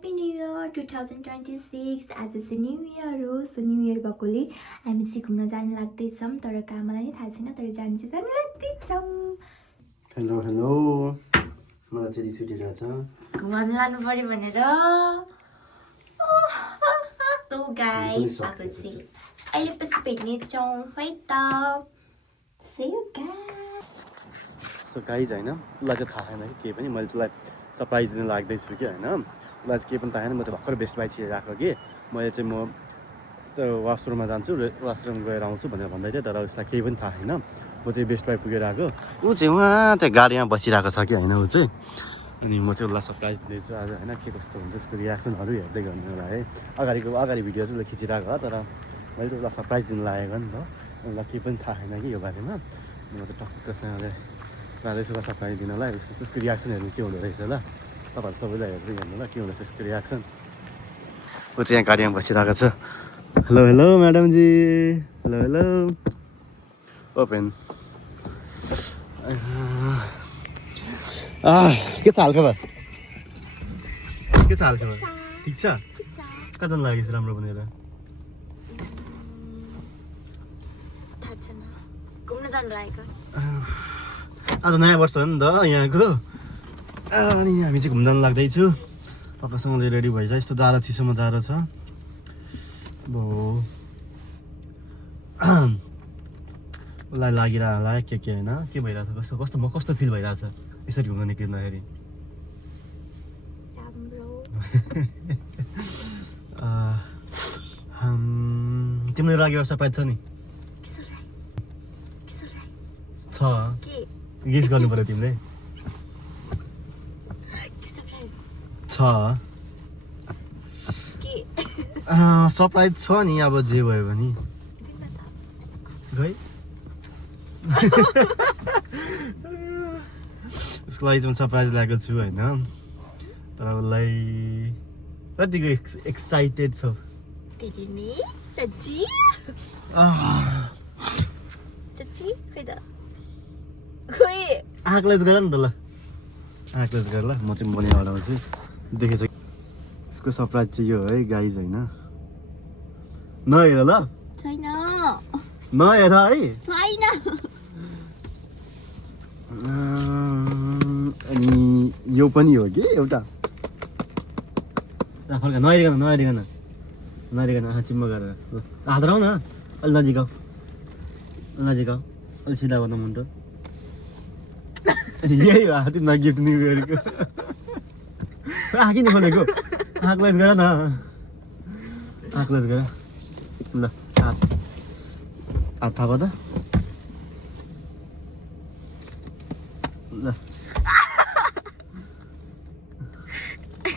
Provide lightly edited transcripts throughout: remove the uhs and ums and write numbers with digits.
Happy New Year 2026 आज चाहिँ new year हो सो न्यू इयर भएकोले हामी चाहिँ घुम्न जान लाग्दैछौँ तर कामलाई नै थाहा छैन तर जान चाहिँ जान लाग्दैछौँ हेलो हेलो मलाई चाहिँ रिस उठिरहेछ घुमाउन लानु पर्यो भनेर सो गाइस अब चाहिँ अहिले पछि भेट्नेछौँ है त See you guys so guys होइन उसलाई चाहिँ थाहा छैन कि केही पनि मैले चाहिँ उसलाई सरप्राइज दिन लाग्दैछु कि होइन उसलाई चाहिँ केही पनि थाहा छैन म चाहिँ भर्खर बेस्ट बाई छिरिरहेको कि मैले चाहिँ म त वासरुममा जान्छु वासरुम गएर आउँछु भनेर भन्दै थिएँ तर उसलाई केही पनि थाहा छैन म चाहिँ बेस्ट बाई पुगेर आएको ऊ चाहिँ उहाँ त्यहाँ गाडीमा बसिरहेको छ कि होइन ऊ चाहिँ अनि म चाहिँ उसलाई सरप्राइज दिँदैछु आज होइन के कस्तो हुन्छ उसको रियाक्सनहरू हेर्दै गर्नु होला है अगाडि भिडियो चाहिँ उसले खिचिरहेको हो तर मैले चाहिँ उसलाई सरप्राइज दिन लागेको नि त उसलाई केही पनि थाहा छैन कि यो बारेमा म चाहिँ टक्कसँगले जाँदैछु ल सरप्राइज दिनलाई उसको रियाक्सन हेर्नु के हुँदो रहेछ ल तपाईँहरू सबैलाई हेर्दै हेर्नु ल के हुँदैछ यसको रियाक्सन ऊ चाहिँ यहाँ गाडीमा बसिरहेको छ हेलो हेलो म्याडमजी हेलो हेलो ओपेन के छ हालखबर के छ हालखबर ठिक छ कता लागेछ राम्रो बनेर थाहा छैन घुम्न जान लागेको आज नयाँ वर्ष हो नि त यहाँको अनि हामी चाहिँ घुम्न जानु लाग्दैछु पक्कासँगले रेडी भइछ यस्तो जाडो चिसोमा जाडो छ अब उसलाई लागिरह के होइन के भइरहेछ कस्तो कस्तो म कस्तो फिल भइरहेछ यसरी घुम्न निक्लिँदाखेरि तिम्रो लागि सरप्राइज छ नि छ गेस गर्नु पर्यो तिमीले छ सरप्राइज छ नि अब जे भयो भने गई उसको लागि चाहिँ सरप्राइज ल्याएको छु होइन तर उसलाई कतिको एक्साइटेड छ आँक्लेस गर नि त ल आँक्लेस गर ल म चाहिँ बनेर आउँछु देखेछ यसको सरप्राइज चाहिँ यो है गाइज होइन नहेर ल छैन नहेर है छैन अनि यो पनि हो कि एउटा फर्का नहेरिकन आँखा चिम्म गरेर हात राउ न अलि नजिक आऊ अलि सिधा गर्नु मुन्टो यही हो तिमीलाई गिफ्ट न्यु इयरको किन खोलेको आँक्लेस गर न आँक्लेस गर ल हात थाप त ल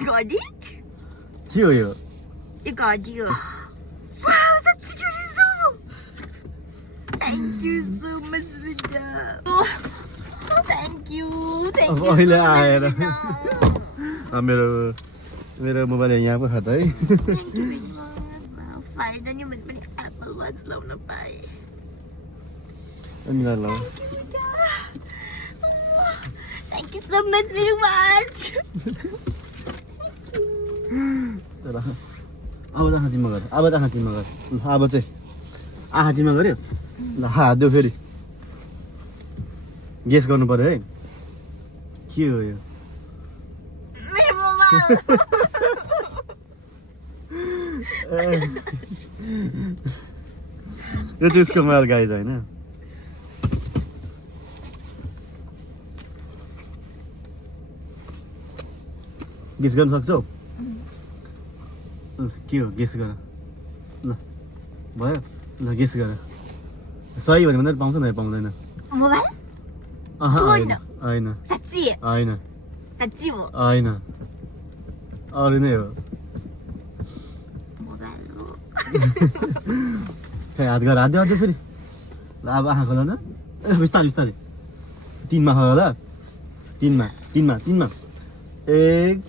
गडी के हो यो गडी हो वाउ सच्ची के Rijo thank you so much Vidya thank you अहिले आएर मेरो मोबाइल यहाँ पो छ त है फाइनली मैले पनि एप्पल वाच लाउन पाएँ ल thank you so much very much तर अब त आँखा चिम्मा गर अब चाहिँ आँखा चिम्मा गऱ्यो ल हात देऊ फेरि गेस गर्नु पर्यो है के हो यो मेरो मोबाइल यो चाहिँ उसको मोबाइल गाइज होइन गेस गर्न सक्छौ के हो गेस गर ल भयो ल गेस गर सही भन्यो भने पाउँछ न पाउँदैन मोबाइल होइन साँच्ची होइन साँच्ची हो होइन अरू नै हो मोबाइल हो खै हात देऊ फेरि ल अब आँखा खोल न बिस्तारै 3मा खोल ल 3मा 1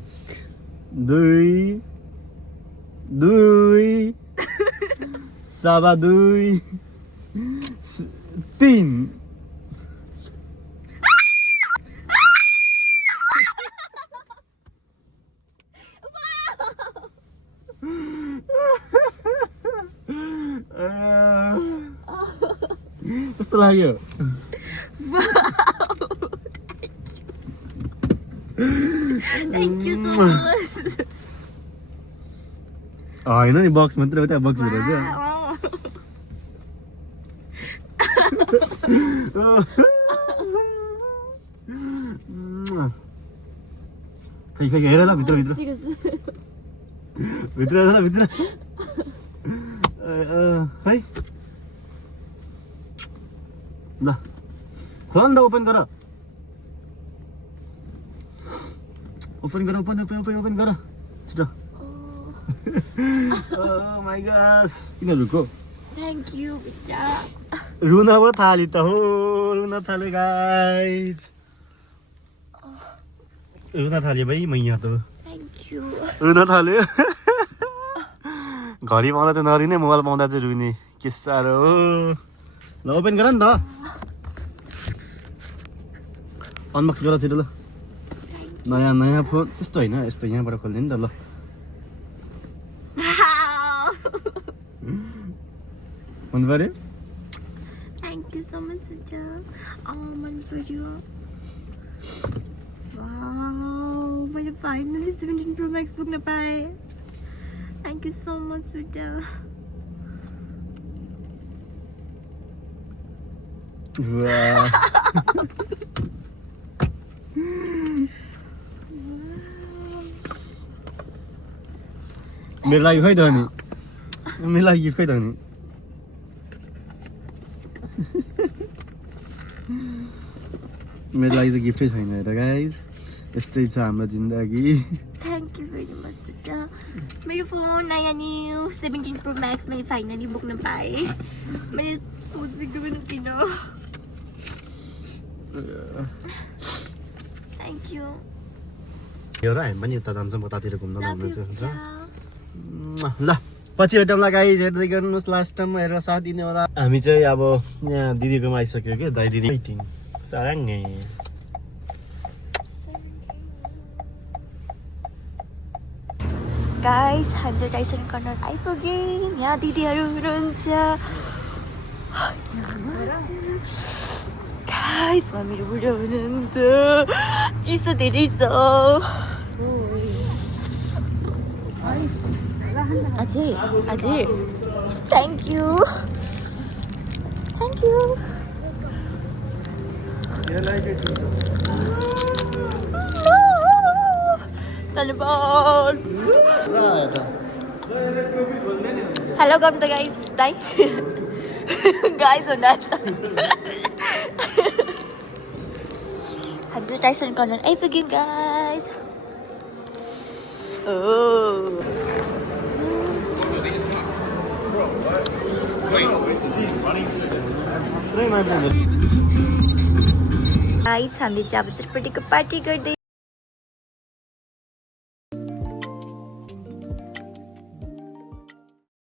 2 सवा 2 3 कस्तो लाग्यो Thank you so much. होइन नि बक्स मात्रै हो त्यहाँ बक्स भित्र चाहिँ खै खै हेर ल भित्र भित्र भित्र हेर ल भित्र है ल खोल न त ओपन गर ओपन गर ओपन ओपन ओपन ओपन गर छिटो Oh my gosh. किन रुको? Thank you, Bicha. रुन पो थाली त हो रुन थाले गाइज रुन थाल्यो भाइ मैया त Thank you. रुन थाल्यो घडी पाउँदा चाहिँ नरिने मोबाइल पाउँदा चाहिँ रुने के साह्रो ल ओपन गर नि त अनबक्स गर छिटो ल नयाँ नयाँ फोन यस्तो होइन यस्तो यहाँबाट खोल्ने नि त ल मन पर्यो Thank you so much, Bicha. Man पर्यो. Wow, मैले finally 17 Pro Max बोक्न पाएँ. Thank you so much, Bicha. वाह मेरो लागि खै त अनि मेरो लागि गिफ्ट खै त अनि मेरो लागि चाहिँ गिफ्टै छैन हेर गाइज यस्तै छ हाम्रो जिन्दगी Thank you very much, Bicha. मेरो फोन नयाँ न्यू 17 Pro Max मैले फाइनली बोक्न पाएँ. मैले सोचेको पनि थिइनँ. Thank you. हेर हामी पनि उता जान्छौँ कतातिर घुम्न Love घुम्नु you, चाहिँ हुन्छ Bicha. ल पछि भेटौँला गाइज हेर्दै गर्नुहोस् लास्ट टाइममा हेरेर साथ दिने होला हामी चाहिँ अब यहाँ दिदीकोमा आइसक्यो कि दाइ दिदी वेटिङ साराङ्गे गाइस हामी चाहिँ टाइसन कर्नर आइपुग्यौँ. यहाँ दिदीहरू हुनुहुन्छ. गाइस उहाँ मेरो बुढो हुनुहुन्छ. चिसो धेरै छ. अझै अझै थ्याङ्क यू थ्याङ्क यू. धन्यवाद. हेलो गर्नु त गाइस दाइ गाइस हुनु हामी टाइसन कर्नर आइपुग्यौँ गाइस. गाइस हामीले चाहिँ अब चटपटीको पार्टी गर्दै